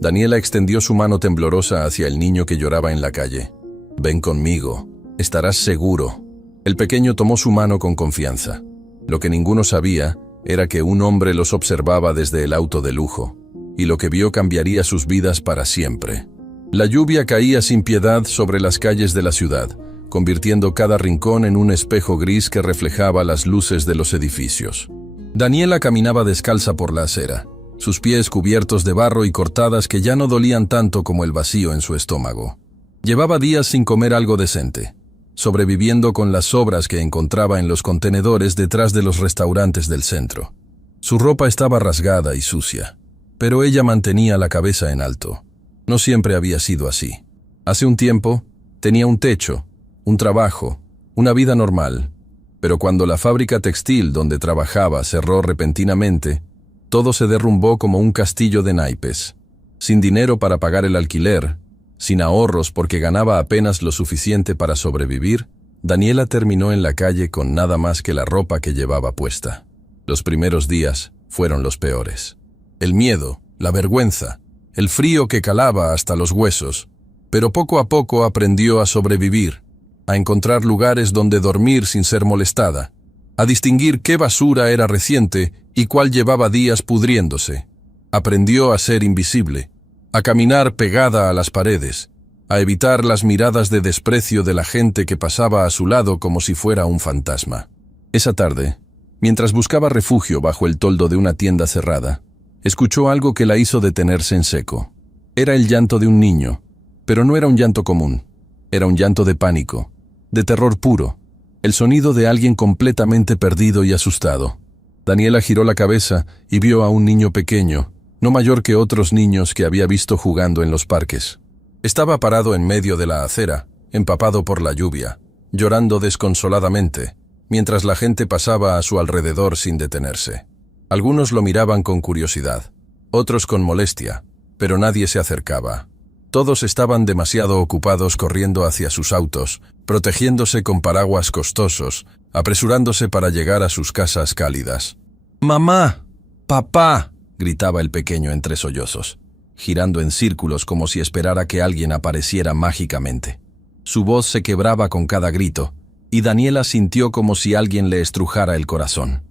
Daniela extendió su mano temblorosa hacia el niño que lloraba en la calle. «Ven conmigo, estarás seguro». El pequeño tomó su mano con confianza. Lo que ninguno sabía era que un hombre los observaba desde el auto de lujo, y lo que vio cambiaría sus vidas para siempre. La lluvia caía sin piedad sobre las calles de la ciudad, convirtiendo cada rincón en un espejo gris que reflejaba las luces de los edificios. Daniela caminaba descalza por la acera, sus pies cubiertos de barro y cortadas que ya no dolían tanto como el vacío en su estómago. Llevaba días sin comer algo decente, sobreviviendo con las sobras que encontraba en los contenedores detrás de los restaurantes del centro. Su ropa estaba rasgada y sucia, pero ella mantenía la cabeza en alto. No siempre había sido así. Hace un tiempo, tenía un techo, un trabajo, una vida normal, pero cuando la fábrica textil donde trabajaba cerró repentinamente, todo se derrumbó como un castillo de naipes. Sin dinero para pagar el alquiler, sin ahorros porque ganaba apenas lo suficiente para sobrevivir, Daniela terminó en la calle con nada más que la ropa que llevaba puesta. Los primeros días fueron los peores. El miedo, la vergüenza, el frío que calaba hasta los huesos, pero poco a poco aprendió a sobrevivir, a encontrar lugares donde dormir sin ser molestada, a distinguir qué basura era reciente y cuál llevaba días pudriéndose. Aprendió a ser invisible, a caminar pegada a las paredes, a evitar las miradas de desprecio de la gente que pasaba a su lado como si fuera un fantasma. Esa tarde, mientras buscaba refugio bajo el toldo de una tienda cerrada, escuchó algo que la hizo detenerse en seco. Era el llanto de un niño, pero no era un llanto común. Era un llanto de pánico, de terror puro, el sonido de alguien completamente perdido y asustado. Daniela giró la cabeza y vio a un niño pequeño, no mayor que otros niños que había visto jugando en los parques. Estaba parado en medio de la acera, empapado por la lluvia, llorando desconsoladamente, mientras la gente pasaba a su alrededor sin detenerse. Algunos lo miraban con curiosidad, otros con molestia, pero nadie se acercaba. Todos estaban demasiado ocupados corriendo hacia sus autos, protegiéndose con paraguas costosos, apresurándose para llegar a sus casas cálidas. «¡Mamá! ¡Papá!», gritaba el pequeño entre sollozos, girando en círculos como si esperara que alguien apareciera mágicamente. Su voz se quebraba con cada grito, y Daniela sintió como si alguien le estrujara el corazón.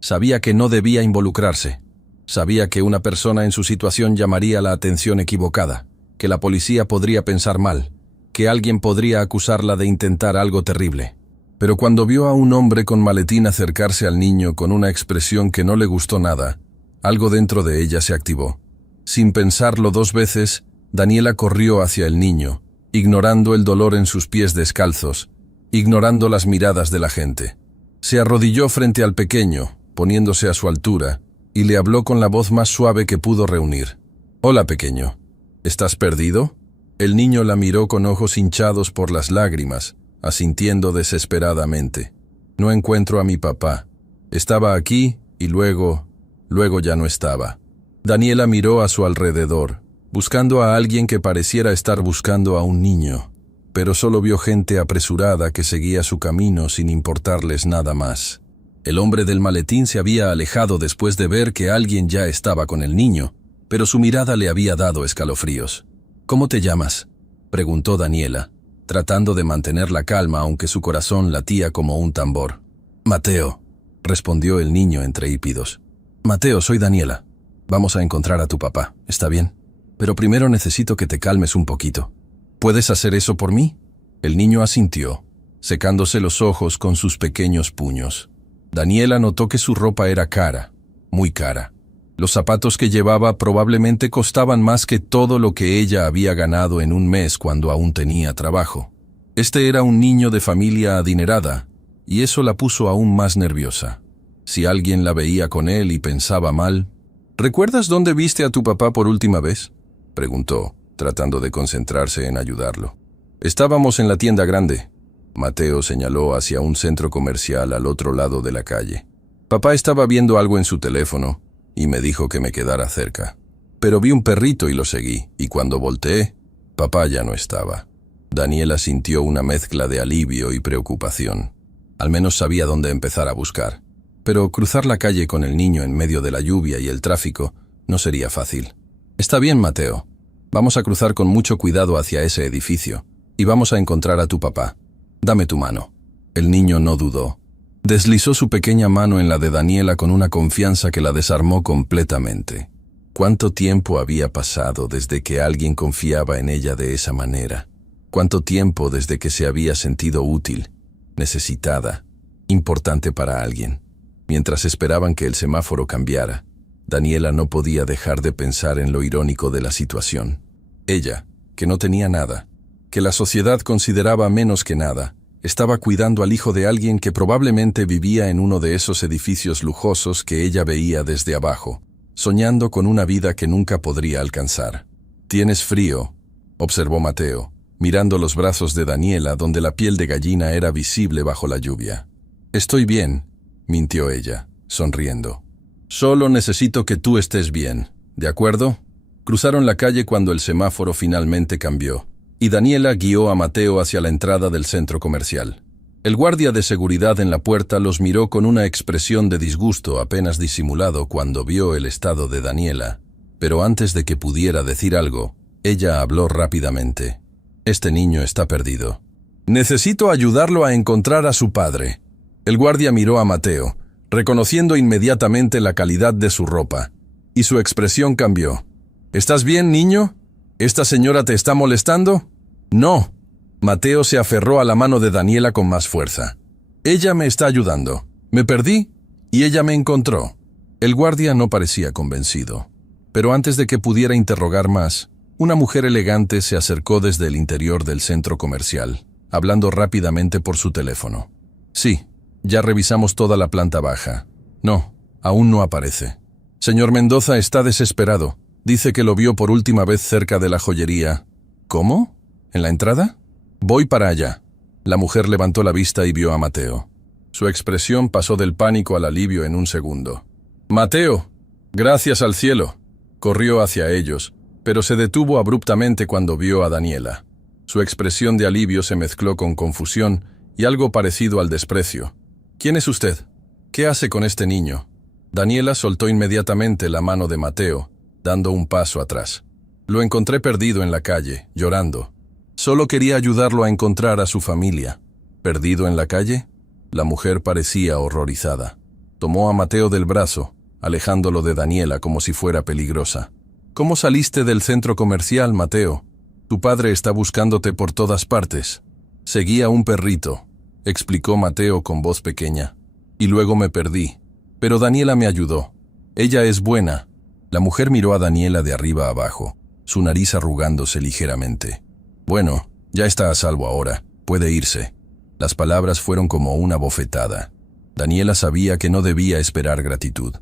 Sabía que no debía involucrarse. Sabía que una persona en su situación llamaría la atención equivocada, que la policía podría pensar mal, que alguien podría acusarla de intentar algo terrible. Pero cuando vio a un hombre con maletín acercarse al niño con una expresión que no le gustó nada, algo dentro de ella se activó. Sin pensarlo dos veces, Daniela corrió hacia el niño, ignorando el dolor en sus pies descalzos, ignorando las miradas de la gente. Se arrodilló frente al pequeño, poniéndose a su altura, y le habló con la voz más suave que pudo reunir. «Hola, pequeño. ¿Estás perdido?». El niño la miró con ojos hinchados por las lágrimas, asintiendo desesperadamente. «No encuentro a mi papá. Estaba aquí y luego ya no estaba». Daniela miró a su alrededor, buscando a alguien que pareciera estar buscando a un niño, pero solo vio gente apresurada que seguía su camino sin importarles nada más. El hombre del maletín se había alejado después de ver que alguien ya estaba con el niño, pero su mirada le había dado escalofríos. «¿Cómo te llamas?», preguntó Daniela, tratando de mantener la calma aunque su corazón latía como un tambor. «Mateo», respondió el niño entre hípidos. «Mateo, soy Daniela. Vamos a encontrar a tu papá, ¿está bien? Pero primero necesito que te calmes un poquito. ¿Puedes hacer eso por mí?». El niño asintió, secándose los ojos con sus pequeños puños. Daniela notó que su ropa era cara, muy cara. Los zapatos que llevaba probablemente costaban más que todo lo que ella había ganado en un mes cuando aún tenía trabajo. Este era un niño de familia adinerada, y eso la puso aún más nerviosa. Si alguien la veía con él y pensaba mal. «¿Recuerdas dónde viste a tu papá por última vez?», preguntó, tratando de concentrarse en ayudarlo. «Estábamos en la tienda grande». Mateo señaló hacia un centro comercial al otro lado de la calle. «Papá estaba viendo algo en su teléfono y me dijo que me quedara cerca. Pero vi un perrito y lo seguí, y cuando volteé, papá ya no estaba». Daniela sintió una mezcla de alivio y preocupación. Al menos sabía dónde empezar a buscar. Pero cruzar la calle con el niño en medio de la lluvia y el tráfico no sería fácil. «Está bien, Mateo. Vamos a cruzar con mucho cuidado hacia ese edificio y vamos a encontrar a tu papá. Dame tu mano. El niño no dudó. Deslizó su pequeña mano en la de Daniela con una confianza que la desarmó completamente. ¿Cuánto tiempo había pasado desde que alguien confiaba en ella de esa manera? ¿Cuánto tiempo desde que se había sentido útil, necesitada, importante para alguien? Mientras esperaban que el semáforo cambiara, Daniela no podía dejar de pensar en lo irónico de la situación. Ella, que no tenía nada, que la sociedad consideraba menos que nada, estaba cuidando al hijo de alguien que probablemente vivía en uno de esos edificios lujosos que ella veía desde abajo, soñando con una vida que nunca podría alcanzar. «¿Tienes frío?», observó Mateo, mirando los brazos de Daniela donde la piel de gallina era visible bajo la lluvia. «Estoy bien», mintió ella, sonriendo. «Solo necesito que tú estés bien, ¿de acuerdo?». Cruzaron la calle cuando el semáforo finalmente cambió, y Daniela guió a Mateo hacia la entrada del centro comercial. El guardia de seguridad en la puerta los miró con una expresión de disgusto apenas disimulado cuando vio el estado de Daniela, pero antes de que pudiera decir algo, ella habló rápidamente. «Este niño está perdido. Necesito ayudarlo a encontrar a su padre». El guardia miró a Mateo, reconociendo inmediatamente la calidad de su ropa, y su expresión cambió. «¿Estás bien, niño? ¿Esta señora te está molestando?». «No». Mateo se aferró a la mano de Daniela con más fuerza. «Ella me está ayudando. Me perdí y ella me encontró». El guardia no parecía convencido, pero antes de que pudiera interrogar más, una mujer elegante se acercó desde el interior del centro comercial, hablando rápidamente por su teléfono. «Sí, ya revisamos toda la planta baja. No, aún no aparece. Señor Mendoza está desesperado. Dice que lo vio por última vez cerca de la joyería». «¿Cómo? ¿En la entrada?». «Voy para allá». La mujer levantó la vista y vio a Mateo. Su expresión pasó del pánico al alivio en un segundo. «Mateo, gracias al cielo». Corrió hacia ellos, pero se detuvo abruptamente cuando vio a Daniela. Su expresión de alivio se mezcló con confusión y algo parecido al desprecio. «¿Quién es usted? ¿Qué hace con este niño?». Daniela soltó inmediatamente la mano de Mateo, dando un paso atrás. «Lo encontré perdido en la calle, llorando. Solo quería ayudarlo a encontrar a su familia». «¿Perdido en la calle?». La mujer parecía horrorizada. Tomó a Mateo del brazo, alejándolo de Daniela como si fuera peligrosa. «¿Cómo saliste del centro comercial, Mateo? Tu padre está buscándote por todas partes». «Seguía un perrito», explicó Mateo con voz pequeña. «Y luego me perdí. Pero Daniela me ayudó. Ella es buena». La mujer miró a Daniela de arriba abajo, su nariz arrugándose ligeramente. «Bueno, ya está a salvo ahora. Puede irse». Las palabras fueron como una bofetada. Daniela sabía que no debía esperar gratitud.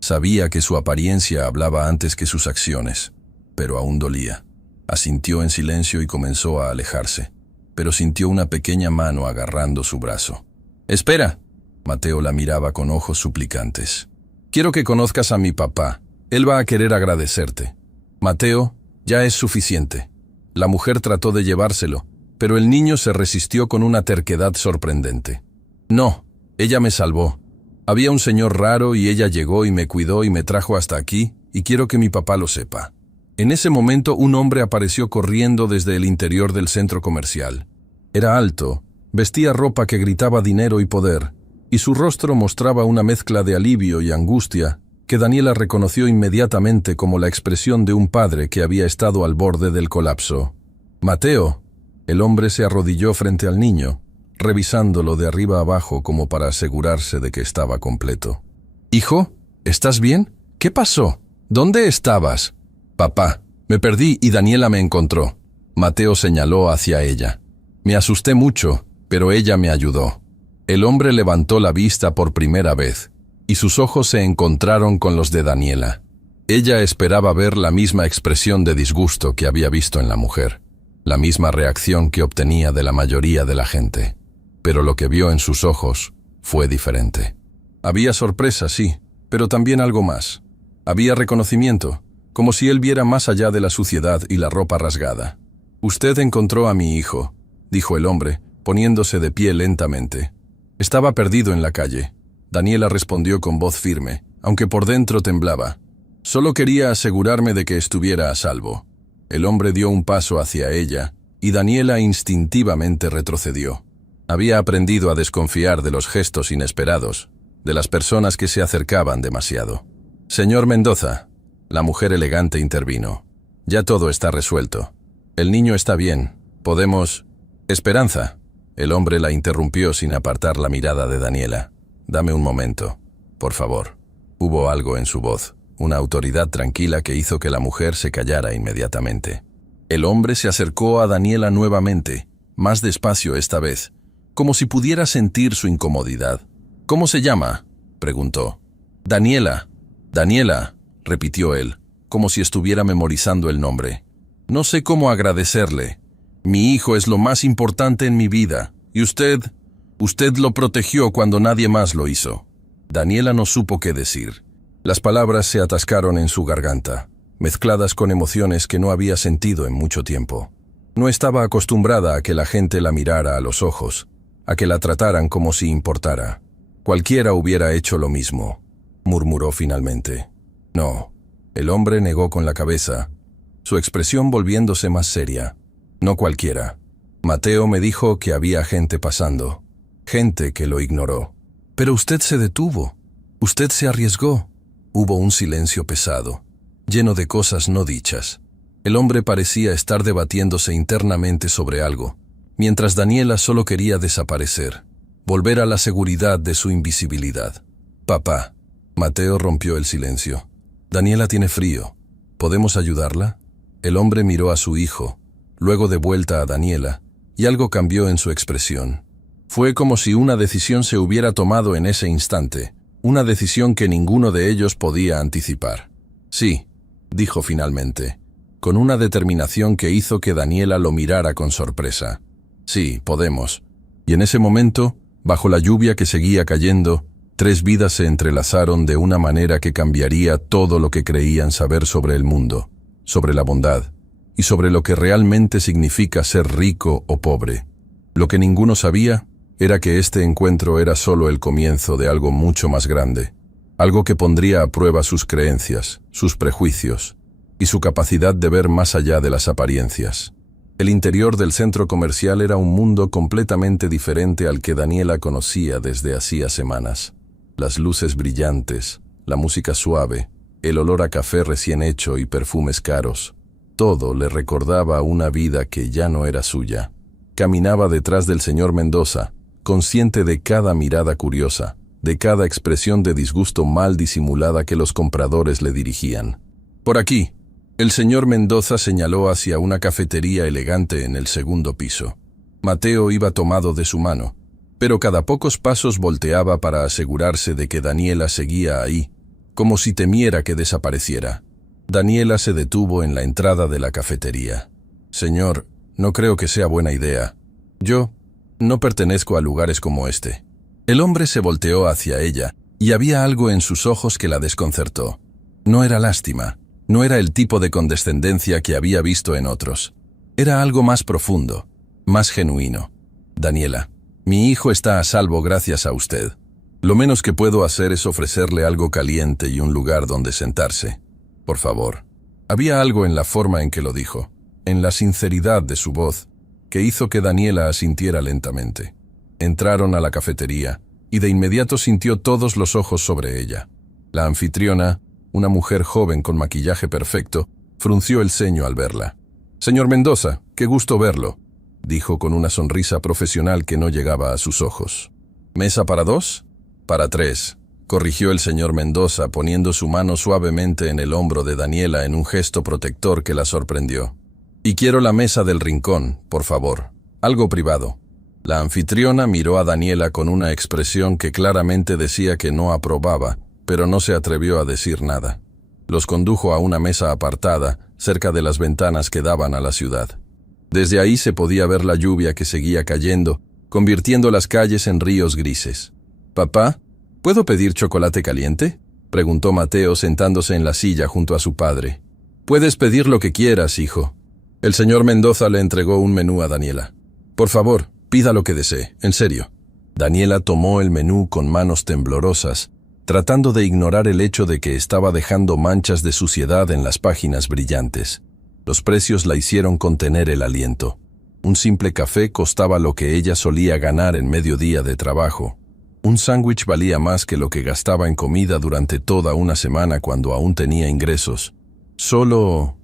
Sabía que su apariencia hablaba antes que sus acciones, pero aún dolía. Asintió en silencio y comenzó a alejarse, pero sintió una pequeña mano agarrando su brazo. «¡Espera!». Mateo la miraba con ojos suplicantes. «Quiero que conozcas a mi papá. Él va a querer agradecerte». «Mateo, ya es suficiente». La mujer trató de llevárselo, pero el niño se resistió con una terquedad sorprendente. «No, ella me salvó. Había un señor raro y ella llegó y me cuidó y me trajo hasta aquí, y quiero que mi papá lo sepa». En ese momento un hombre apareció corriendo desde el interior del centro comercial. Era alto, vestía ropa que gritaba dinero y poder, y su rostro mostraba una mezcla de alivio y angustia que Daniela reconoció inmediatamente como la expresión de un padre que había estado al borde del colapso. «Mateo». El hombre se arrodilló frente al niño, revisándolo de arriba abajo como para asegurarse de que estaba completo. «Hijo, ¿estás bien? ¿Qué pasó? ¿Dónde estabas?». «Papá, me perdí y Daniela me encontró». Mateo señaló hacia ella. «Me asusté mucho, pero ella me ayudó». El hombre levantó la vista por primera vez, y sus ojos se encontraron con los de Daniela. Ella esperaba ver la misma expresión de disgusto que había visto en la mujer, la misma reacción que obtenía de la mayoría de la gente. Pero lo que vio en sus ojos fue diferente. Había sorpresa, sí, pero también algo más. Había reconocimiento, como si él viera más allá de la suciedad y la ropa rasgada. «Usted encontró a mi hijo», dijo el hombre, poniéndose de pie lentamente. «Estaba perdido en la calle». Daniela respondió con voz firme, aunque por dentro temblaba. «Solo quería asegurarme de que estuviera a salvo». El hombre dio un paso hacia ella, y Daniela instintivamente retrocedió. Había aprendido a desconfiar de los gestos inesperados, de las personas que se acercaban demasiado. «Señor Mendoza», la mujer elegante intervino. «Ya todo está resuelto. El niño está bien. Podemos...» «Esperanza», el hombre la interrumpió sin apartar la mirada de Daniela. «Dame un momento, por favor». Hubo algo en su voz, una autoridad tranquila que hizo que la mujer se callara inmediatamente. El hombre se acercó a Daniela nuevamente, más despacio esta vez, como si pudiera sentir su incomodidad. «¿Cómo se llama?», preguntó. «Daniela». «Daniela», repitió él, como si estuviera memorizando el nombre. «No sé cómo agradecerle. Mi hijo es lo más importante en mi vida, y usted lo protegió cuando nadie más lo hizo». Daniela no supo qué decir. Las palabras se atascaron en su garganta, mezcladas con emociones que no había sentido en mucho tiempo. No estaba acostumbrada a que la gente la mirara a los ojos, a que la trataran como si importara. «Cualquiera hubiera hecho lo mismo», murmuró finalmente. «No». El hombre negó con la cabeza, su expresión volviéndose más seria. «No cualquiera. Mateo me dijo que había gente pasando, gente que lo ignoró. Pero usted se detuvo, usted se arriesgó». Hubo un silencio pesado, lleno de cosas no dichas. El hombre parecía estar debatiéndose internamente sobre algo, mientras Daniela solo quería desaparecer, volver a la seguridad de su invisibilidad. «Papá». Mateo rompió el silencio. «Daniela tiene frío. ¿Podemos ayudarla?». El hombre miró a su hijo, luego de vuelta a Daniela, y algo cambió en su expresión. Fue como si una decisión se hubiera tomado en ese instante, una decisión que ninguno de ellos podía anticipar. «Sí», dijo finalmente, con una determinación que hizo que Daniela lo mirara con sorpresa. «Sí, podemos». Y en ese momento, bajo la lluvia que seguía cayendo, 3 vidas se entrelazaron de una manera que cambiaría todo lo que creían saber sobre el mundo, sobre la bondad, y sobre lo que realmente significa ser rico o pobre. Lo que ninguno sabía era que este encuentro era solo el comienzo de algo mucho más grande, algo que pondría a prueba sus creencias, sus prejuicios, y su capacidad de ver más allá de las apariencias. El interior del centro comercial era un mundo completamente diferente al que Daniela conocía desde hacía semanas. Las luces brillantes, la música suave, el olor a café recién hecho y perfumes caros. Todo le recordaba una vida que ya no era suya. Caminaba detrás del señor Mendoza, consciente de cada mirada curiosa, de cada expresión de disgusto mal disimulada que los compradores le dirigían. «Por aquí». El señor Mendoza señaló hacia una cafetería elegante en el segundo piso. Mateo iba tomado de su mano, pero cada pocos pasos volteaba para asegurarse de que Daniela seguía ahí, como si temiera que desapareciera. Daniela se detuvo en la entrada de la cafetería. «Señor, no creo que sea buena idea. Yo no pertenezco a lugares como este». El hombre se volteó hacia ella, y había algo en sus ojos que la desconcertó. No era lástima, no era el tipo de condescendencia que había visto en otros. Era algo más profundo, más genuino. «Daniela, mi hijo está a salvo gracias a usted. Lo menos que puedo hacer es ofrecerle algo caliente y un lugar donde sentarse. Por favor». Había algo en la forma en que lo dijo, en la sinceridad de su voz, que hizo que Daniela asintiera lentamente. Entraron a la cafetería, y de inmediato sintió todos los ojos sobre ella. La anfitriona, una mujer joven con maquillaje perfecto, frunció el ceño al verla. «Señor Mendoza, qué gusto verlo», dijo con una sonrisa profesional que no llegaba a sus ojos. «¿Mesa para 2? «Para 3», corrigió el señor Mendoza poniendo su mano suavemente en el hombro de Daniela en un gesto protector que la sorprendió. «Y quiero la mesa del rincón, por favor. Algo privado». La anfitriona miró a Daniela con una expresión que claramente decía que no aprobaba, pero no se atrevió a decir nada. Los condujo a una mesa apartada, cerca de las ventanas que daban a la ciudad. Desde ahí se podía ver la lluvia que seguía cayendo, convirtiendo las calles en ríos grises. «Papá, ¿puedo pedir chocolate caliente?», preguntó Mateo sentándose en la silla junto a su padre. «Puedes pedir lo que quieras, hijo». El señor Mendoza le entregó un menú a Daniela. «Por favor, pida lo que desee, en serio». Daniela tomó el menú con manos temblorosas, tratando de ignorar el hecho de que estaba dejando manchas de suciedad en las páginas brillantes. Los precios la hicieron contener el aliento. Un simple café costaba lo que ella solía ganar en mediodía de trabajo. Un sándwich valía más que lo que gastaba en comida durante toda una semana cuando aún tenía ingresos. Solo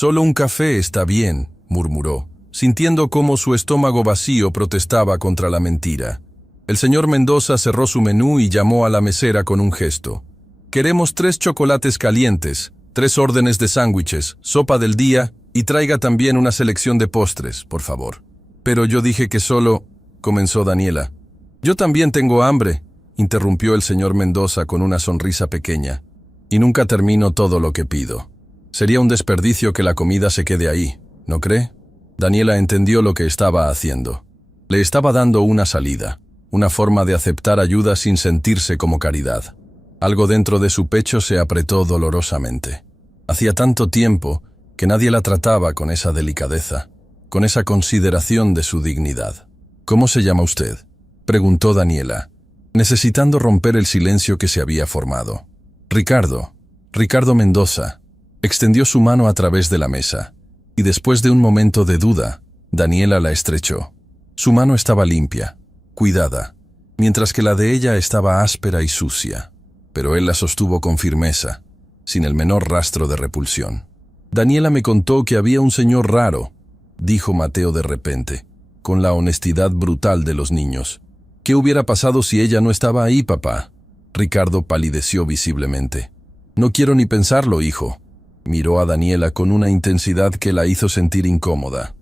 un café está bien, murmuró, sintiendo cómo su estómago vacío protestaba contra la mentira. El señor Mendoza cerró su menú y llamó a la mesera con un gesto. «Queremos 3 chocolates calientes, 3 órdenes de sándwiches, sopa del día y traiga también una selección de postres, por favor». «Pero yo dije que solo…», comenzó Daniela. «Yo también tengo hambre», interrumpió el señor Mendoza con una sonrisa pequeña. «Y nunca termino todo lo que pido. Sería un desperdicio que la comida se quede ahí, ¿no cree?». Daniela entendió lo que estaba haciendo. Le estaba dando una salida, una forma de aceptar ayuda sin sentirse como caridad. Algo dentro de su pecho se apretó dolorosamente. Hacía tanto tiempo que nadie la trataba con esa delicadeza, con esa consideración de su dignidad. «¿Cómo se llama usted?», preguntó Daniela, necesitando romper el silencio que se había formado. Ricardo Mendoza». Extendió su mano a través de la mesa, y después de un momento de duda, Daniela la estrechó. Su mano estaba limpia, cuidada, mientras que la de ella estaba áspera y sucia, pero él la sostuvo con firmeza, sin el menor rastro de repulsión. «Daniela me contó que había un señor raro», dijo Mateo de repente, con la honestidad brutal de los niños. «¿Qué hubiera pasado si ella no estaba ahí, papá?». Ricardo palideció visiblemente. «No quiero ni pensarlo, hijo». Miró a Daniela con una intensidad que la hizo sentir incómoda.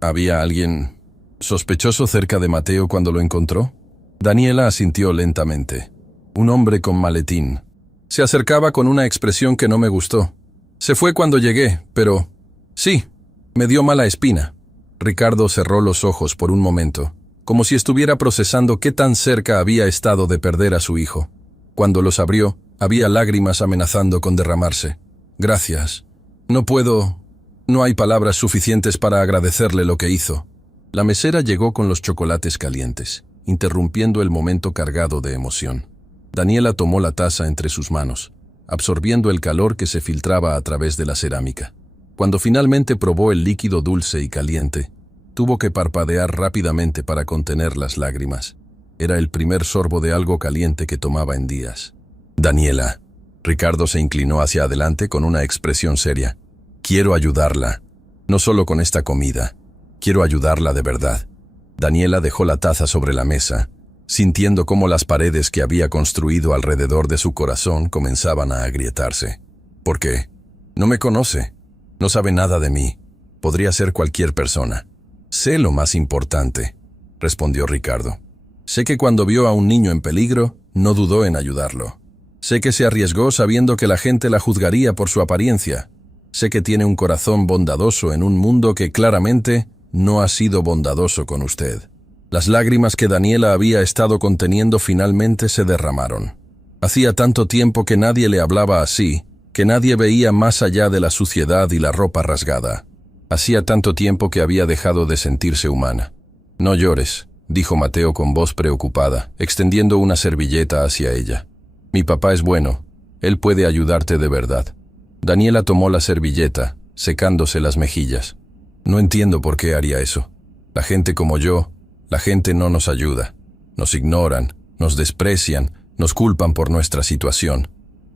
¿Había alguien sospechoso cerca de Mateo cuando lo encontró? Daniela asintió lentamente. Un hombre con maletín. Se acercaba con una expresión que no me gustó. Se fue cuando llegué, pero… sí, me dio mala espina. Ricardo cerró los ojos por un momento, como si estuviera procesando qué tan cerca había estado de perder a su hijo. Cuando los abrió, había lágrimas amenazando con derramarse. «Gracias. No hay palabras suficientes para agradecerle lo que hizo». La mesera llegó con los chocolates calientes, interrumpiendo el momento cargado de emoción. Daniela tomó la taza entre sus manos, absorbiendo el calor que se filtraba a través de la cerámica. Cuando finalmente probó el líquido dulce y caliente, tuvo que parpadear rápidamente para contener las lágrimas. Era el primer sorbo de algo caliente que tomaba en días. «Daniela». Ricardo se inclinó hacia adelante con una expresión seria. «Quiero ayudarla. No solo con esta comida. Quiero ayudarla de verdad». Daniela dejó la taza sobre la mesa, sintiendo cómo las paredes que había construido alrededor de su corazón comenzaban a agrietarse. «¿Por qué? No me conoce. No sabe nada de mí. Podría ser cualquier persona». «Sé lo más importante», respondió Ricardo. «Sé que cuando vio a un niño en peligro, no dudó en ayudarlo. Sé que se arriesgó sabiendo que la gente la juzgaría por su apariencia. Sé que tiene un corazón bondadoso en un mundo que claramente no ha sido bondadoso con usted». Las lágrimas que Daniela había estado conteniendo finalmente se derramaron. Hacía tanto tiempo que nadie le hablaba así, que nadie veía más allá de la suciedad y la ropa rasgada. Hacía tanto tiempo que había dejado de sentirse humana. «No llores», dijo Mateo con voz preocupada, extendiendo una servilleta hacia ella. «Mi papá es bueno. Él puede ayudarte de verdad». Daniela tomó la servilleta, secándose las mejillas. «No entiendo por qué haría eso. La gente como yo, la gente no nos ayuda. Nos ignoran, nos desprecian, nos culpan por nuestra situación».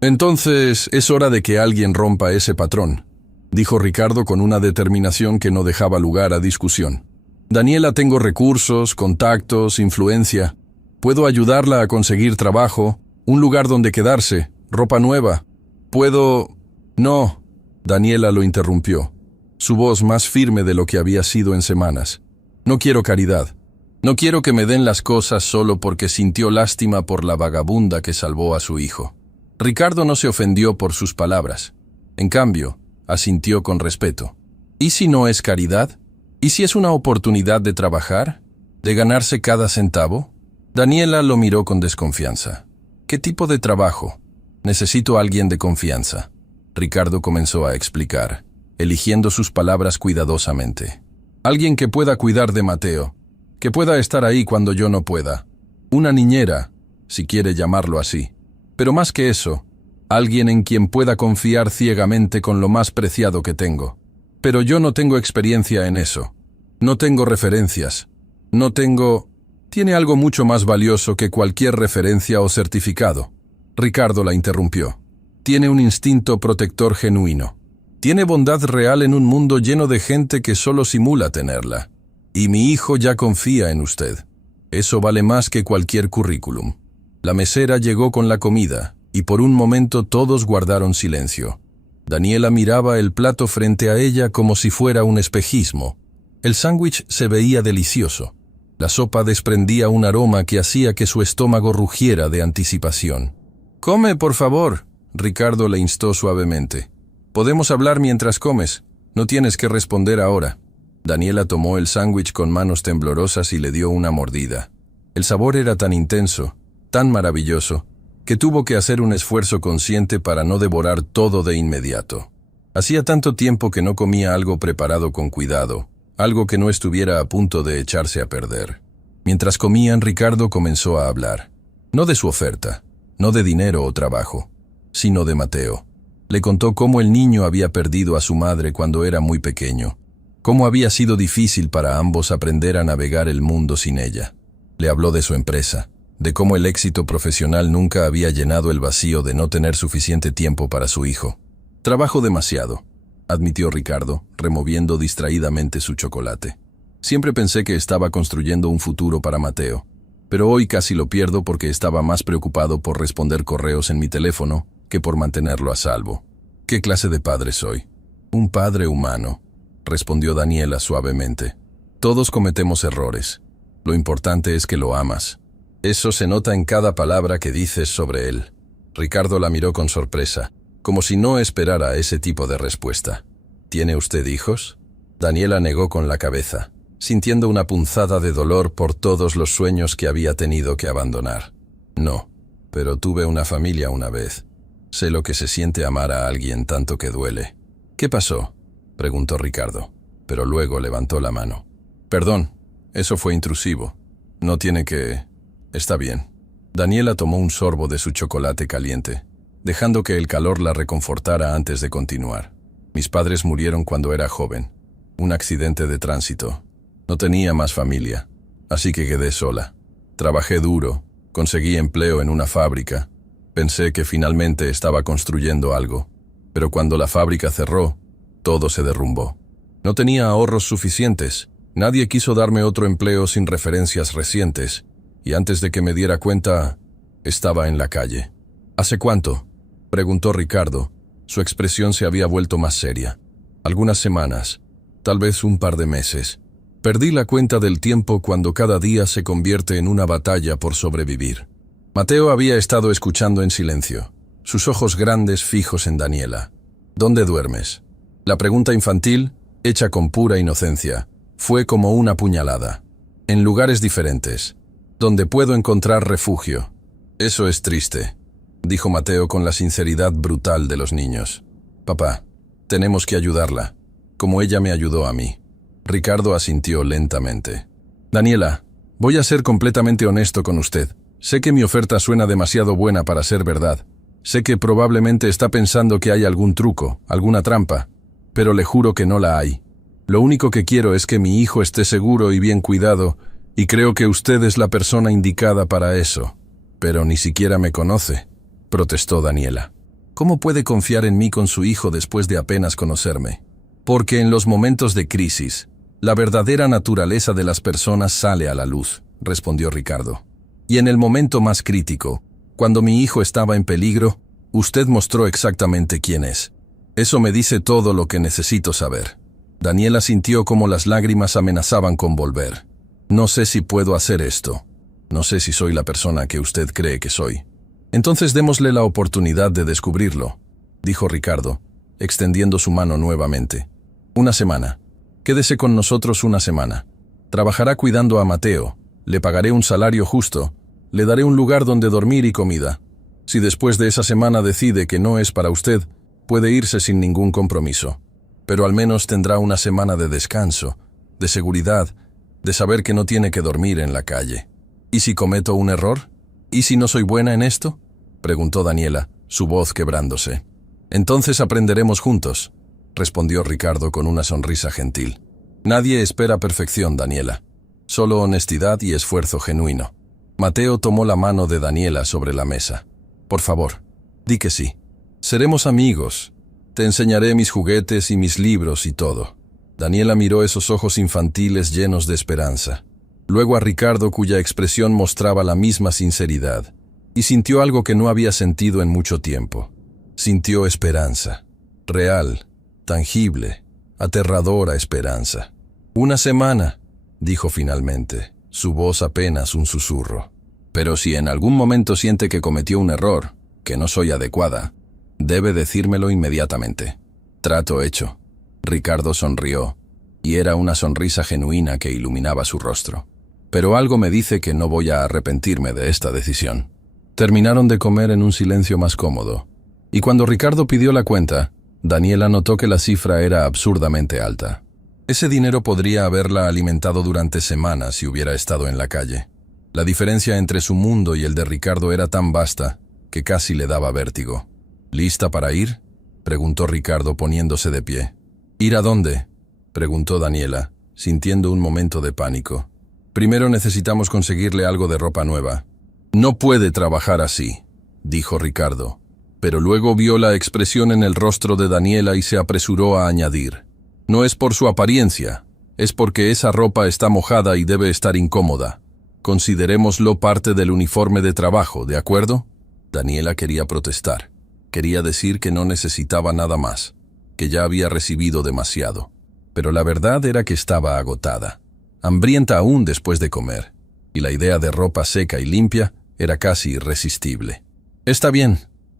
«Entonces es hora de que alguien rompa ese patrón», dijo Ricardo con una determinación que no dejaba lugar a discusión. «Daniela, tengo recursos, contactos, influencia. Puedo ayudarla a conseguir trabajo, un lugar donde quedarse, ropa nueva. Puedo…» «No», Daniela lo interrumpió, su voz más firme de lo que había sido en semanas. «No quiero caridad. No quiero que me den las cosas solo porque sintió lástima por la vagabunda que salvó a su hijo». Ricardo no se ofendió por sus palabras. En cambio, asintió con respeto. ¿Y si no es caridad? ¿Y si es una oportunidad de trabajar? ¿De ganarse cada centavo? Daniela lo miró con desconfianza. ¿Qué tipo de trabajo? Necesito a alguien de confianza. Ricardo comenzó a explicar, eligiendo sus palabras cuidadosamente. Alguien que pueda cuidar de Mateo, que pueda estar ahí cuando yo no pueda. Una niñera, si quiere llamarlo así. Pero más que eso, alguien en quien pueda confiar ciegamente con lo más preciado que tengo. Pero yo no tengo experiencia en eso. No tengo referencias. No tengo... Tiene algo mucho más valioso que cualquier referencia o certificado. Ricardo la interrumpió. Tiene un instinto protector genuino. Tiene bondad real en un mundo lleno de gente que solo simula tenerla. Y mi hijo ya confía en usted. Eso vale más que cualquier currículum. La mesera llegó con la comida, y por un momento todos guardaron silencio. Daniela miraba el plato frente a ella como si fuera un espejismo. El sándwich se veía delicioso. La sopa desprendía un aroma que hacía que su estómago rugiera de anticipación. «Come, por favor», Ricardo le instó suavemente. «Podemos hablar mientras comes. No tienes que responder ahora». Daniela tomó el sándwich con manos temblorosas y le dio una mordida. El sabor era tan intenso, tan maravilloso, que tuvo que hacer un esfuerzo consciente para no devorar todo de inmediato. Hacía tanto tiempo que no comía algo preparado con cuidado, algo que no estuviera a punto de echarse a perder. Mientras comían, Ricardo comenzó a hablar. No de su oferta, no de dinero o trabajo, sino de Mateo. Le contó cómo el niño había perdido a su madre cuando era muy pequeño, cómo había sido difícil para ambos aprender a navegar el mundo sin ella. Le habló de su empresa, de cómo el éxito profesional nunca había llenado el vacío de no tener suficiente tiempo para su hijo. «Trabajo demasiado», admitió Ricardo, removiendo distraídamente su chocolate. «Siempre pensé que estaba construyendo un futuro para Mateo, pero hoy casi lo pierdo porque estaba más preocupado por responder correos en mi teléfono que por mantenerlo a salvo. ¿Qué clase de padre soy?» «Un padre humano», respondió Daniela suavemente. «Todos cometemos errores. Lo importante es que lo amas. Eso se nota en cada palabra que dices sobre él». Ricardo la miró con sorpresa, como si no esperara ese tipo de respuesta. «¿Tiene usted hijos?» Daniela negó con la cabeza, sintiendo una punzada de dolor por todos los sueños que había tenido que abandonar. «No, pero tuve una familia una vez. Sé lo que se siente amar a alguien tanto que duele». «¿Qué pasó?», preguntó Ricardo, pero luego levantó la mano. «Perdón, eso fue intrusivo. No tiene que... Está bien». Daniela tomó un sorbo de su chocolate caliente, dejando que el calor la reconfortara antes de continuar. «Mis padres murieron cuando era joven. Un accidente de tránsito. No tenía más familia, así que quedé sola. Trabajé duro, conseguí empleo en una fábrica. Pensé que finalmente estaba construyendo algo, pero cuando la fábrica cerró, todo se derrumbó. No tenía ahorros suficientes. Nadie quiso darme otro empleo sin referencias recientes, y antes de que me diera cuenta, estaba en la calle». «¿Hace cuánto?», preguntó Ricardo. Su expresión se había vuelto más seria. «Algunas semanas, tal vez un par de meses. Perdí la cuenta del tiempo cuando cada día se convierte en una batalla por sobrevivir». Mateo había estado escuchando en silencio, sus ojos grandes fijos en Daniela. «¿Dónde duermes?». La pregunta infantil, hecha con pura inocencia, fue como una puñalada. «En lugares diferentes, donde puedo encontrar refugio». «Eso es triste», dijo Mateo con la sinceridad brutal de los niños. «Papá, tenemos que ayudarla, como ella me ayudó a mí». Ricardo asintió lentamente. «Daniela, voy a ser completamente honesto con usted. Sé que mi oferta suena demasiado buena para ser verdad. Sé que probablemente está pensando que hay algún truco, alguna trampa, pero le juro que no la hay. Lo único que quiero es que mi hijo esté seguro y bien cuidado, y creo que usted es la persona indicada para eso». «Pero ni siquiera me conoce», protestó Daniela. «¿Cómo puede confiar en mí con su hijo después de apenas conocerme?». «Porque en los momentos de crisis, la verdadera naturaleza de las personas sale a la luz», respondió Ricardo. «Y en el momento más crítico, cuando mi hijo estaba en peligro, usted mostró exactamente quién es. Eso me dice todo lo que necesito saber». Daniela sintió como las lágrimas amenazaban con volver. «No sé si puedo hacer esto. No sé si soy la persona que usted cree que soy». «Entonces démosle la oportunidad de descubrirlo», dijo Ricardo, extendiendo su mano nuevamente. «Una semana. Quédese con nosotros una semana. Trabajará cuidando a Mateo. Le pagaré un salario justo. Le daré un lugar donde dormir y comida. Si después de esa semana decide que no es para usted, puede irse sin ningún compromiso. Pero al menos tendrá una semana de descanso, de seguridad, de saber que no tiene que dormir en la calle». «¿Y si cometo un error? ¿Y si no soy buena en esto?», preguntó Daniela, su voz quebrándose. «Entonces aprenderemos juntos. respondió Ricardo con una sonrisa gentil. Nadie espera perfección, Daniela. Solo honestidad y esfuerzo genuino. Mateo tomó la mano de Daniela sobre la mesa. Por favor, di que sí. Seremos amigos. Te enseñaré mis juguetes y mis libros y todo. Daniela miró esos ojos infantiles llenos de esperanza. Luego a Ricardo, cuya expresión mostraba la misma sinceridad, y sintió algo que no había sentido en mucho tiempo. Sintió esperanza. Real, tangible, aterradora esperanza. «Una semana», dijo finalmente, su voz apenas un susurro. «Pero si en algún momento siente que cometió un error, que no soy adecuada, debe decírmelo inmediatamente». Trato hecho. Ricardo sonrió, y era una sonrisa genuina que iluminaba su rostro. «Pero algo me dice que no voy a arrepentirme de esta decisión». Terminaron de comer en un silencio más cómodo, y cuando Ricardo pidió la cuenta, Daniela notó que la cifra era absurdamente alta. Ese dinero podría haberla alimentado durante semanas si hubiera estado en la calle. La diferencia entre su mundo y el de Ricardo era tan vasta que casi le daba vértigo. «¿Lista para ir?», preguntó Ricardo poniéndose de pie. «¿Ir a dónde?», preguntó Daniela, sintiendo un momento de pánico. «Primero necesitamos conseguirle algo de ropa nueva». «No puede trabajar así», dijo Ricardo, pero luego vio la expresión en el rostro de Daniela y se apresuró a añadir. «No es por su apariencia, es porque esa ropa está mojada y debe estar incómoda. Considerémoslo parte del uniforme de trabajo, ¿de acuerdo?». Daniela quería protestar. Quería decir que no necesitaba nada más, que ya había recibido demasiado. Pero la verdad era que estaba agotada, hambrienta aún después de comer, y la idea de ropa seca y limpia era casi irresistible. «Está bien»,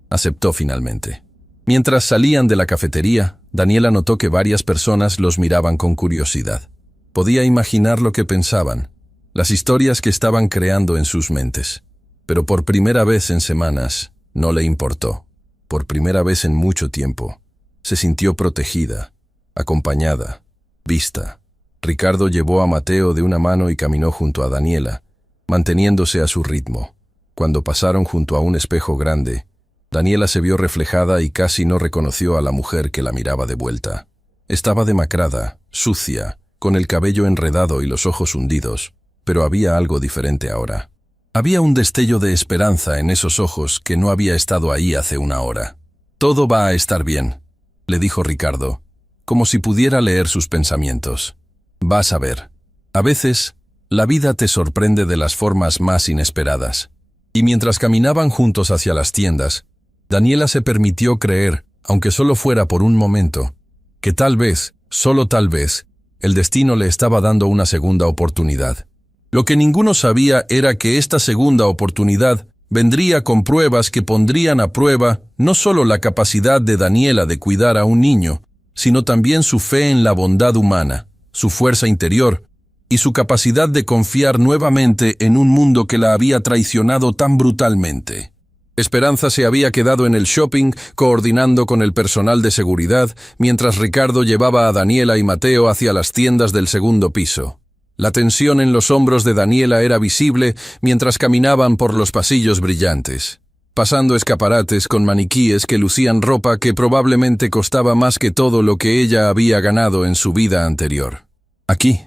aceptó finalmente. Mientras salían de la cafetería, Daniela notó que varias personas los miraban con curiosidad. Podía imaginar lo que pensaban, las historias que estaban creando en sus mentes. Pero por primera vez en semanas, no le importó. Por primera vez en mucho tiempo, se sintió protegida, acompañada, vista. Ricardo llevó a Mateo de una mano y caminó junto a Daniela, manteniéndose a su ritmo. Cuando pasaron junto a un espejo grande, Daniela se vio reflejada y casi no reconoció a la mujer que la miraba de vuelta. Estaba demacrada, sucia, con el cabello enredado y los ojos hundidos, pero había algo diferente ahora. Había un destello de esperanza en esos ojos que no había estado ahí hace una hora. «Todo va a estar bien», le dijo Ricardo, como si pudiera leer sus pensamientos. «Vas a ver. A veces, la vida te sorprende de las formas más inesperadas». Y mientras caminaban juntos hacia las tiendas, Daniela se permitió creer, aunque solo fuera por un momento, que tal vez, solo tal vez, el destino le estaba dando una segunda oportunidad. Lo que ninguno sabía era que esta segunda oportunidad vendría con pruebas que pondrían a prueba no solo la capacidad de Daniela de cuidar a un niño, sino también su fe en la bondad humana, su fuerza interior y su capacidad de confiar nuevamente en un mundo que la había traicionado tan brutalmente. Esperanza se había quedado en el shopping coordinando con el personal de seguridad mientras Ricardo llevaba a Daniela y Mateo hacia las tiendas del segundo piso. La tensión en los hombros de Daniela era visible mientras caminaban por los pasillos brillantes, pasando escaparates con maniquíes que lucían ropa que probablemente costaba más que todo lo que ella había ganado en su vida anterior. «Aquí»,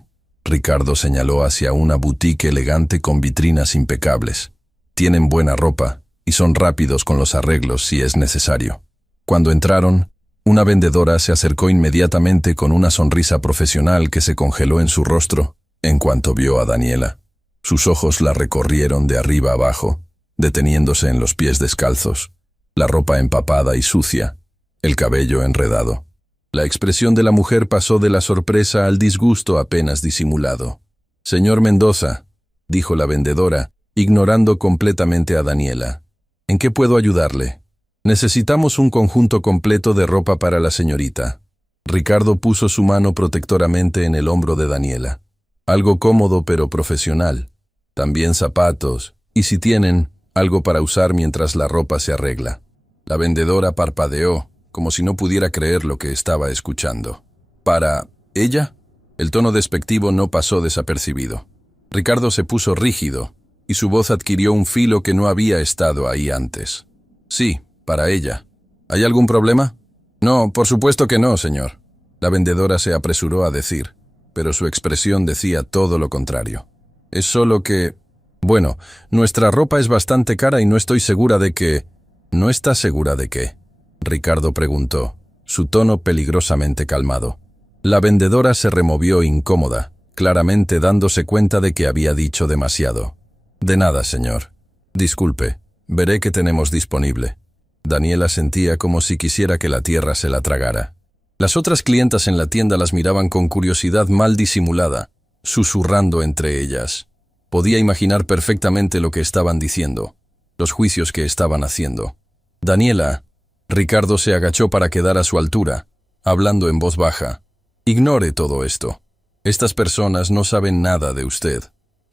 Ricardo señaló hacia una boutique elegante con vitrinas impecables. «Tienen buena ropa y son rápidos con los arreglos si es necesario». Cuando entraron, una vendedora se acercó inmediatamente con una sonrisa profesional que se congeló en su rostro en cuanto vio a Daniela. Sus ojos la recorrieron de arriba abajo, deteniéndose en los pies descalzos, la ropa empapada y sucia, el cabello enredado. La expresión de la mujer pasó de la sorpresa al disgusto apenas disimulado. «Señor Mendoza», dijo la vendedora, ignorando completamente a Daniela. «¿En qué puedo ayudarle? Necesitamos un conjunto completo de ropa para la señorita». Ricardo puso su mano protectoramente en el hombro de Daniela. «Algo cómodo pero profesional. También zapatos, y si tienen, algo para usar mientras la ropa se arregla». La vendedora parpadeó, como si no pudiera creer lo que estaba escuchando. «¿Para ella?». El tono despectivo no pasó desapercibido. Ricardo se puso rígido, y su voz adquirió un filo que no había estado ahí antes. «Sí, para ella. ¿Hay algún problema?». No, por supuesto que no, señor. La vendedora se apresuró a decir, pero su expresión decía todo lo contrario. Es solo que... Bueno, nuestra ropa es bastante cara y no estoy segura de que... ¿No está segura de qué? Ricardo preguntó, su tono peligrosamente calmado. La vendedora se removió incómoda, claramente dándose cuenta de que había dicho demasiado. De nada, señor. Disculpe, veré qué tenemos disponible. Daniela sentía como si quisiera que la tierra se la tragara. Las otras clientas en la tienda las miraban con curiosidad mal disimulada, susurrando entre ellas. Podía imaginar perfectamente lo que estaban diciendo, los juicios que estaban haciendo. Daniela, Ricardo se agachó para quedar a su altura, hablando en voz baja. Ignore todo esto. Estas personas no saben nada de usted.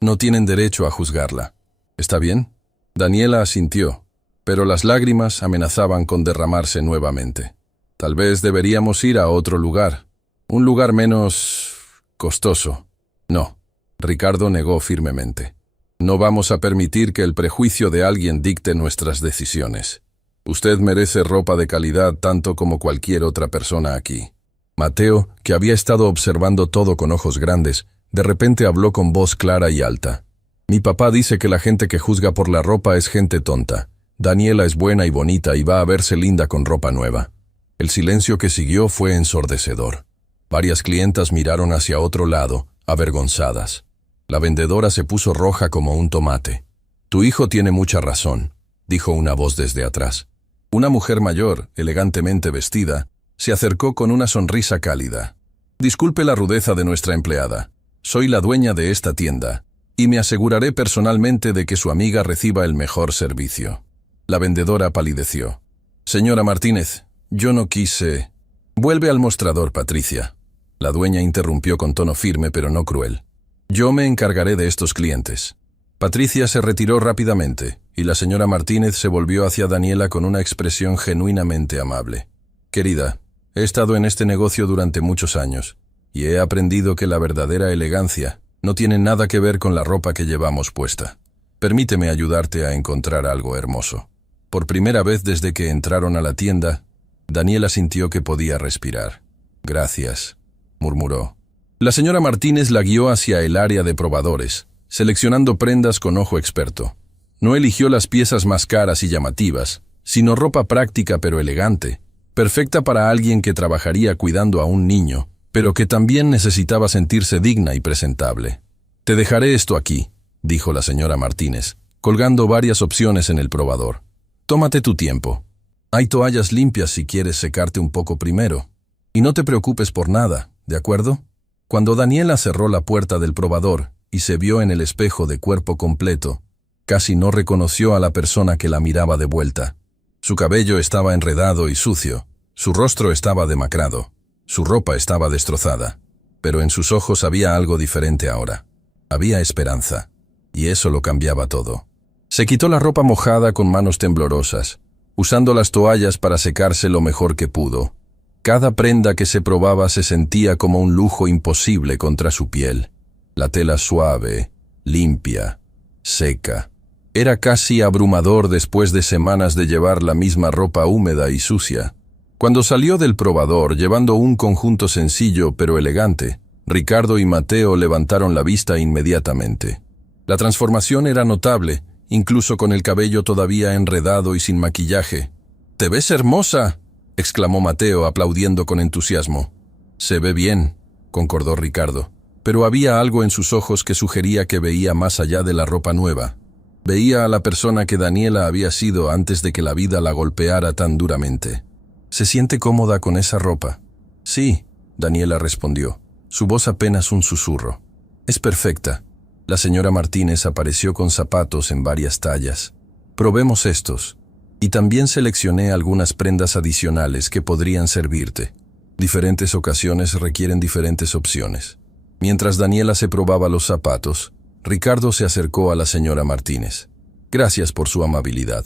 No tienen derecho a juzgarla. ¿Está bien? Daniela asintió, pero las lágrimas amenazaban con derramarse nuevamente. Tal vez deberíamos ir a otro lugar. Un lugar menos... costoso. No. Ricardo negó firmemente. No vamos a permitir que el prejuicio de alguien dicte nuestras decisiones. Usted merece ropa de calidad tanto como cualquier otra persona aquí. Mateo, que había estado observando todo con ojos grandes, de repente habló con voz clara y alta. Mi papá dice que la gente que juzga por la ropa es gente tonta. Daniela es buena y bonita y va a verse linda con ropa nueva. El silencio que siguió fue ensordecedor. Varias clientas miraron hacia otro lado, avergonzadas. La vendedora se puso roja como un tomate. Tu hijo tiene mucha razón, dijo una voz desde atrás. Una mujer mayor, elegantemente vestida, se acercó con una sonrisa cálida. Disculpe la rudeza de nuestra empleada. Soy la dueña de esta tienda, y me aseguraré personalmente de que su amiga reciba el mejor servicio. La vendedora palideció. Señora Martínez, yo no quise... Vuelve al mostrador, Patricia. La dueña interrumpió con tono firme pero no cruel. Yo me encargaré de estos clientes. Patricia se retiró rápidamente, y la señora Martínez se volvió hacia Daniela con una expresión genuinamente amable. Querida, he estado en este negocio durante muchos años, y he aprendido que la verdadera elegancia no tiene nada que ver con la ropa que llevamos puesta. Permíteme ayudarte a encontrar algo hermoso. Por primera vez desde que entraron a la tienda, Daniela sintió que podía respirar. Gracias, murmuró. La señora Martínez la guió hacia el área de probadores, seleccionando prendas con ojo experto. No eligió las piezas más caras y llamativas, sino ropa práctica pero elegante, perfecta para alguien que trabajaría cuidando a un niño, pero que también necesitaba sentirse digna y presentable. Te dejaré esto aquí, dijo la señora Martínez, colgando varias opciones en el probador. Tómate tu tiempo. Hay toallas limpias si quieres secarte un poco primero. Y no te preocupes por nada, ¿de acuerdo? Cuando Daniela cerró la puerta del probador y se vio en el espejo de cuerpo completo, casi no reconoció a la persona que la miraba de vuelta. Su cabello estaba enredado y sucio, su rostro estaba demacrado, su ropa estaba destrozada, pero en sus ojos había algo diferente ahora. Había esperanza, y eso lo cambiaba todo. Se quitó la ropa mojada con manos temblorosas, usando las toallas para secarse lo mejor que pudo. Cada prenda que se probaba se sentía como un lujo imposible contra su piel. La tela suave, limpia, seca. Era casi abrumador después de semanas de llevar la misma ropa húmeda y sucia. Cuando salió del probador llevando un conjunto sencillo pero elegante, Ricardo y Mateo levantaron la vista inmediatamente. La transformación era notable, incluso con el cabello todavía enredado y sin maquillaje. «¡Te ves hermosa!», exclamó Mateo aplaudiendo con entusiasmo. «Se ve bien», concordó Ricardo, pero había algo en sus ojos que sugería que veía más allá de la ropa nueva. Veía a la persona que Daniela había sido antes de que la vida la golpeara tan duramente. «¿Se siente cómoda con esa ropa?» «Sí», Daniela respondió, su voz apenas un susurro. «Es perfecta». La señora Martínez apareció con zapatos en varias tallas. «Probemos estos. Y también seleccioné algunas prendas adicionales que podrían servirte. Diferentes ocasiones requieren diferentes opciones». Mientras Daniela se probaba los zapatos, Ricardo se acercó a la señora Martínez. «Gracias por su amabilidad.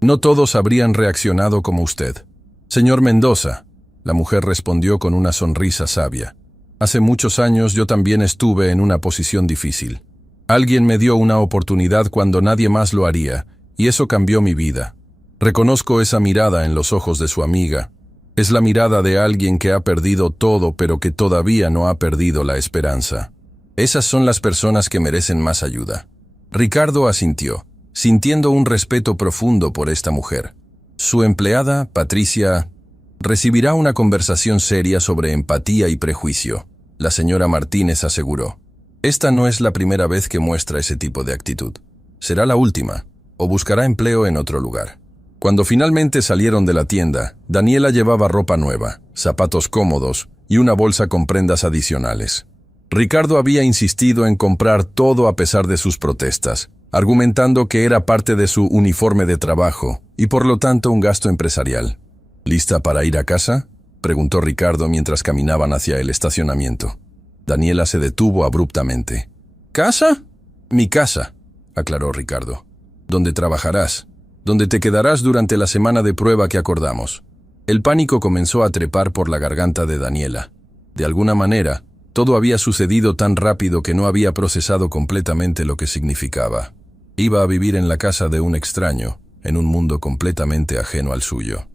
No todos habrían reaccionado como usted». «Señor Mendoza», la mujer respondió con una sonrisa sabia. «Hace muchos años yo también estuve en una posición difícil. Alguien me dio una oportunidad cuando nadie más lo haría, y eso cambió mi vida. Reconozco esa mirada en los ojos de su amiga. Es la mirada de alguien que ha perdido todo pero que todavía no ha perdido la esperanza. Esas son las personas que merecen más ayuda. Ricardo asintió, sintiendo un respeto profundo por esta mujer. Su empleada, Patricia, recibirá una conversación seria sobre empatía y prejuicio. La señora Martínez aseguró. Esta no es la primera vez que muestra ese tipo de actitud. Será la última, o buscará empleo en otro lugar. Cuando finalmente salieron de la tienda, Daniela llevaba ropa nueva, zapatos cómodos y una bolsa con prendas adicionales. Ricardo había insistido en comprar todo a pesar de sus protestas, argumentando que era parte de su uniforme de trabajo y por lo tanto un gasto empresarial. ¿Lista para ir a casa?, preguntó Ricardo mientras caminaban hacia el estacionamiento. Daniela se detuvo abruptamente. ¿Casa? Mi casa, aclaró Ricardo. ¿Dónde trabajarás? ¿Dónde te quedarás durante la semana de prueba que acordamos? El pánico comenzó a trepar por la garganta de Daniela. De alguna manera, todo había sucedido tan rápido que no había procesado completamente lo que significaba. Iba a vivir en la casa de un extraño, en un mundo completamente ajeno al suyo.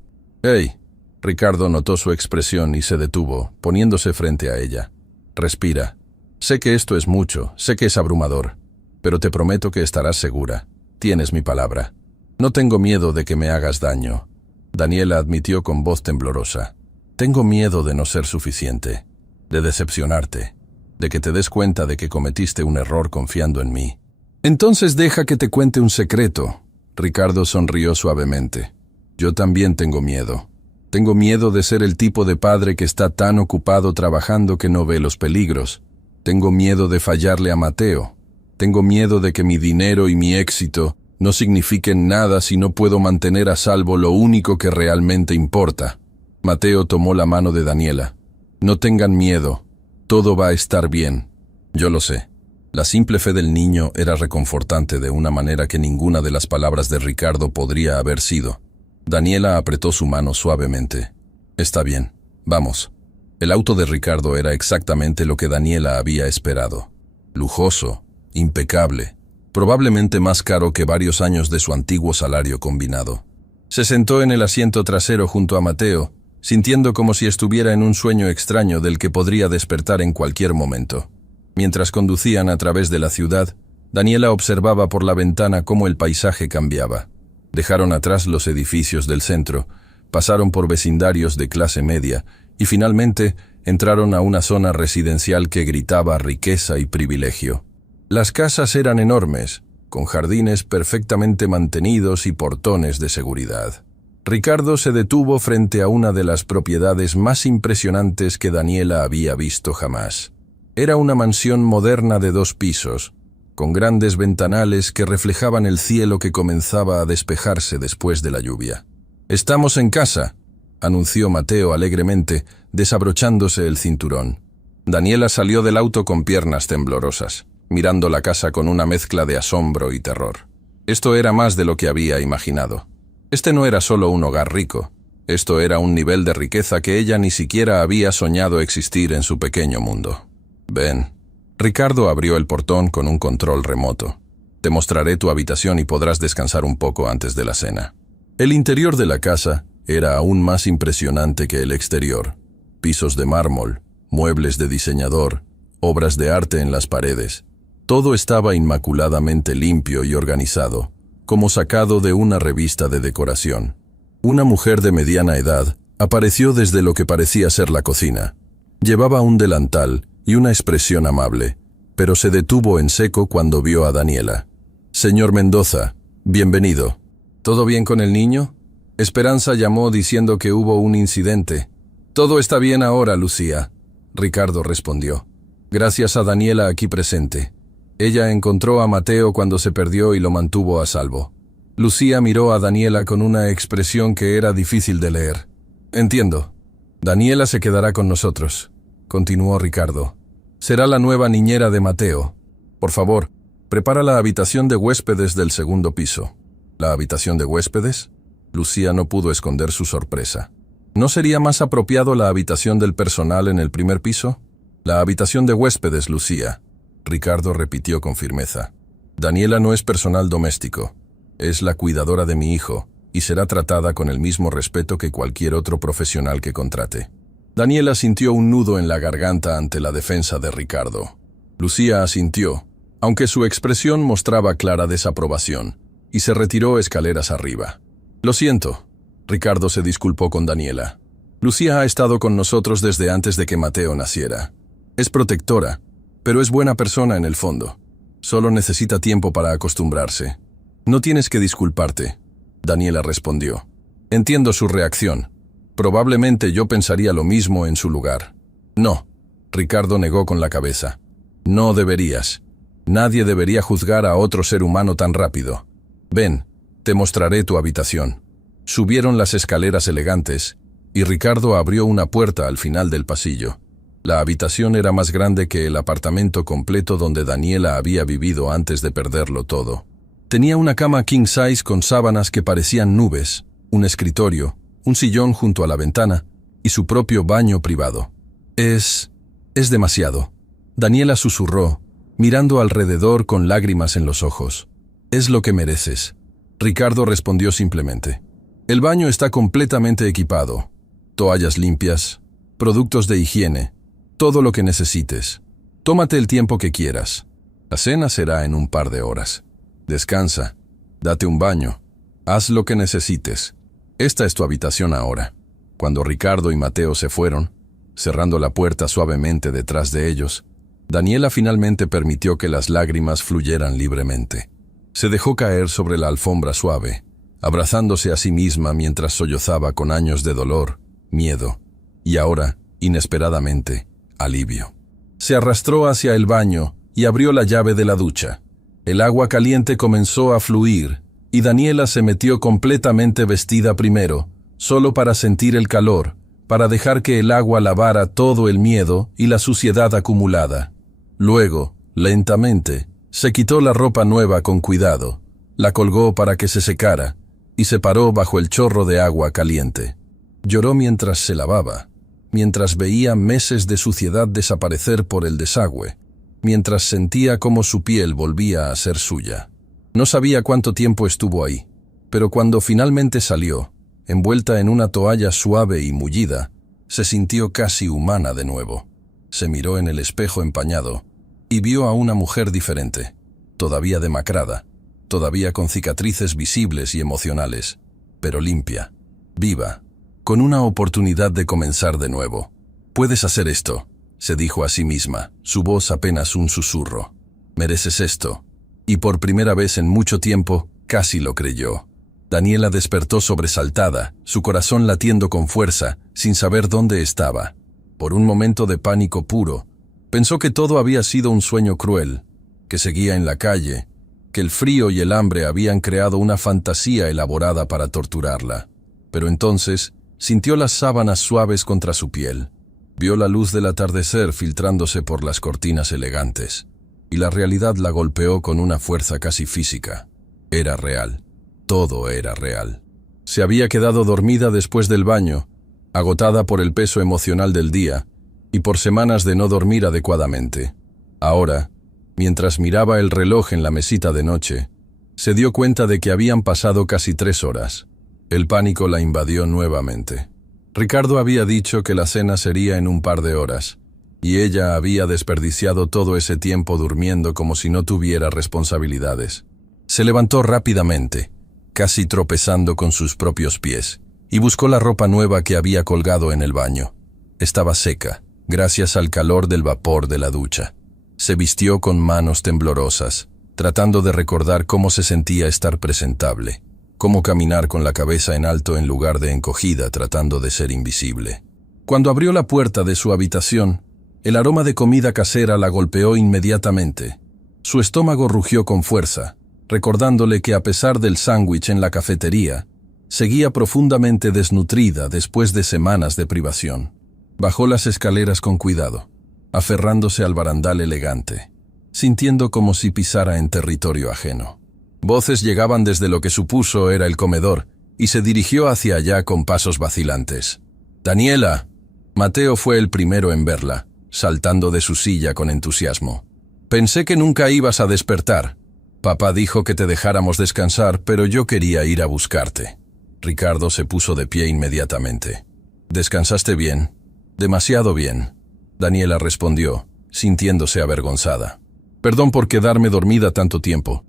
«¡Hey!». Ricardo notó su expresión y se detuvo, poniéndose frente a ella. «Respira. Sé que esto es mucho, sé que es abrumador, pero te prometo que estarás segura. Tienes mi palabra. No tengo miedo de que me hagas daño». Daniela admitió con voz temblorosa. «Tengo miedo de no ser suficiente, de decepcionarte, de que te des cuenta de que cometiste un error confiando en mí». «Entonces deja que te cuente un secreto». Ricardo sonrió suavemente. «Yo también tengo miedo. Tengo miedo de ser el tipo de padre que está tan ocupado trabajando que no ve los peligros. Tengo miedo de fallarle a Mateo. Tengo miedo de que mi dinero y mi éxito no signifiquen nada si no puedo mantener a salvo lo único que realmente importa». Mateo tomó la mano de Daniela. «No tengan miedo. Todo va a estar bien». «Yo lo sé». La simple fe del niño era reconfortante de una manera que ninguna de las palabras de Ricardo podría haber sido. Daniela apretó su mano suavemente. «Está bien. Vamos». El auto de Ricardo era exactamente lo que Daniela había esperado. Lujoso, impecable, probablemente más caro que varios años de su antiguo salario combinado. Se sentó en el asiento trasero junto a Mateo, sintiendo como si estuviera en un sueño extraño del que podría despertar en cualquier momento. Mientras conducían a través de la ciudad, Daniela observaba por la ventana cómo el paisaje cambiaba. Dejaron atrás los edificios del centro, pasaron por vecindarios de clase media y finalmente entraron a una zona residencial que gritaba riqueza y privilegio. Las casas eran enormes, con jardines perfectamente mantenidos y portones de seguridad. Ricardo se detuvo frente a una de las propiedades más impresionantes que Daniela había visto jamás. Era una mansión moderna de 2 pisos, con grandes ventanales que reflejaban el cielo que comenzaba a despejarse después de la lluvia. «Estamos en casa», anunció Mateo alegremente, desabrochándose el cinturón. Daniela salió del auto con piernas temblorosas, mirando la casa con una mezcla de asombro y terror. Esto era más de lo que había imaginado. Este no era solo un hogar rico, esto era un nivel de riqueza que ella ni siquiera había soñado existir en su pequeño mundo. «Ven». Ricardo abrió el portón con un control remoto. «Te mostraré tu habitación y podrás descansar un poco antes de la cena». El interior de la casa era aún más impresionante que el exterior. Pisos de mármol, muebles de diseñador, obras de arte en las paredes. Todo estaba inmaculadamente limpio y organizado, como sacado de una revista de decoración. Una mujer de mediana edad apareció desde lo que parecía ser la cocina. Llevaba un delantal y una expresión amable, pero se detuvo en seco cuando vio a Daniela. «Señor Mendoza, bienvenido». «¿Todo bien con el niño?». Esperanza llamó diciendo que hubo un incidente. «Todo está bien ahora, Lucía», Ricardo respondió. «Gracias a Daniela aquí presente. Ella encontró a Mateo cuando se perdió y lo mantuvo a salvo». Lucía miró a Daniela con una expresión que era difícil de leer. «Entiendo. Daniela se quedará con nosotros», continuó Ricardo. «Será la nueva niñera de Mateo. Por favor, prepara la habitación de huéspedes del segundo piso». «¿La habitación de huéspedes?». Lucía no pudo esconder su sorpresa. ¿No sería más apropiado la habitación del personal en el primer piso? «La habitación de huéspedes, Lucía», Ricardo repitió con firmeza. «Daniela no es personal doméstico. Es la cuidadora de mi hijo, y será tratada con el mismo respeto que cualquier otro profesional que contrate. Daniela sintió un nudo en la garganta ante la defensa de Ricardo. Lucía asintió, aunque su expresión mostraba clara desaprobación, y se retiró escaleras arriba. «Lo siento», Ricardo se disculpó con Daniela. «Lucía ha estado con nosotros desde antes de que Mateo naciera. Es protectora, pero es buena persona en el fondo. Solo necesita tiempo para acostumbrarse». «No tienes que disculparte», Daniela respondió. «Entiendo su reacción. Probablemente yo pensaría lo mismo en su lugar». «No», Ricardo negó con la cabeza. «No deberías. Nadie debería juzgar a otro ser humano tan rápido. Ven, te mostraré tu habitación». Subieron las escaleras elegantes, y Ricardo abrió una puerta al final del pasillo. La habitación era más grande que el apartamento completo donde Daniela había vivido antes de perderlo todo. Tenía una cama king size con sábanas que parecían nubes, un escritorio, un sillón junto a la ventana y su propio baño privado. Es demasiado», Daniela susurró, mirando alrededor con lágrimas en los ojos. «Es lo que mereces», Ricardo respondió simplemente. «El baño está completamente equipado. Toallas limpias, productos de higiene, todo lo que necesites. Tómate el tiempo que quieras. La cena será en un par de horas. Descansa, date un baño, haz lo que necesites. Esta es tu habitación ahora». Cuando Ricardo y Mateo se fueron, cerrando la puerta suavemente detrás de ellos, Daniela finalmente permitió que las lágrimas fluyeran libremente. Se dejó caer sobre la alfombra suave, abrazándose a sí misma mientras sollozaba con años de dolor, miedo y ahora, inesperadamente, alivio. Se arrastró hacia el baño y abrió la llave de la ducha. El agua caliente comenzó a fluir y Daniela se metió completamente vestida primero, solo para sentir el calor, para dejar que el agua lavara todo el miedo y la suciedad acumulada. Luego, lentamente, se quitó la ropa nueva con cuidado, la colgó para que se secara y se paró bajo el chorro de agua caliente. Lloró mientras se lavaba, mientras veía meses de suciedad desaparecer por el desagüe, mientras sentía cómo su piel volvía a ser suya. No sabía cuánto tiempo estuvo ahí, pero cuando finalmente salió, envuelta en una toalla suave y mullida, se sintió casi humana de nuevo. Se miró en el espejo empañado y vio a una mujer diferente, todavía demacrada, todavía con cicatrices visibles y emocionales, pero limpia, viva, con una oportunidad de comenzar de nuevo. «Puedes hacer esto», se dijo a sí misma, su voz apenas un susurro. «Mereces esto». Y por primera vez en mucho tiempo, casi lo creyó. Daniela despertó sobresaltada, su corazón latiendo con fuerza, sin saber dónde estaba. Por un momento de pánico puro, pensó que todo había sido un sueño cruel, que seguía en la calle, que el frío y el hambre habían creado una fantasía elaborada para torturarla. Pero entonces, sintió las sábanas suaves contra su piel. Vio la luz del atardecer filtrándose por las cortinas elegantes, y la realidad la golpeó con una fuerza casi física. Era real. Todo era real. Se había quedado dormida después del baño, agotada por el peso emocional del día y por semanas de no dormir adecuadamente. Ahora, mientras miraba el reloj en la mesita de noche, se dio cuenta de que habían pasado casi 3 horas. El pánico la invadió nuevamente. Ricardo había dicho que la cena sería en un par de horas, y ella había desperdiciado todo ese tiempo durmiendo como si no tuviera responsabilidades. Se levantó rápidamente, casi tropezando con sus propios pies, y buscó la ropa nueva que había colgado en el baño. Estaba seca, gracias al calor del vapor de la ducha. Se vistió con manos temblorosas, tratando de recordar cómo se sentía estar presentable, cómo caminar con la cabeza en alto en lugar de encogida tratando de ser invisible. Cuando abrió la puerta de su habitación, el aroma de comida casera la golpeó inmediatamente. Su estómago rugió con fuerza, recordándole que a pesar del sándwich en la cafetería, seguía profundamente desnutrida después de semanas de privación. Bajó las escaleras con cuidado, aferrándose al barandal elegante, sintiendo como si pisara en territorio ajeno. Voces llegaban desde lo que supuso era el comedor, y se dirigió hacia allá con pasos vacilantes. «¡Daniela!». Mateo fue el primero en verla, saltando de su silla con entusiasmo. «Pensé que nunca ibas a despertar. Papá dijo que te dejáramos descansar, pero yo quería ir a buscarte». Ricardo se puso de pie inmediatamente. ¿Descansaste bien? Demasiado bien. Daniela respondió, sintiéndose avergonzada. Perdón por quedarme dormida tanto tiempo.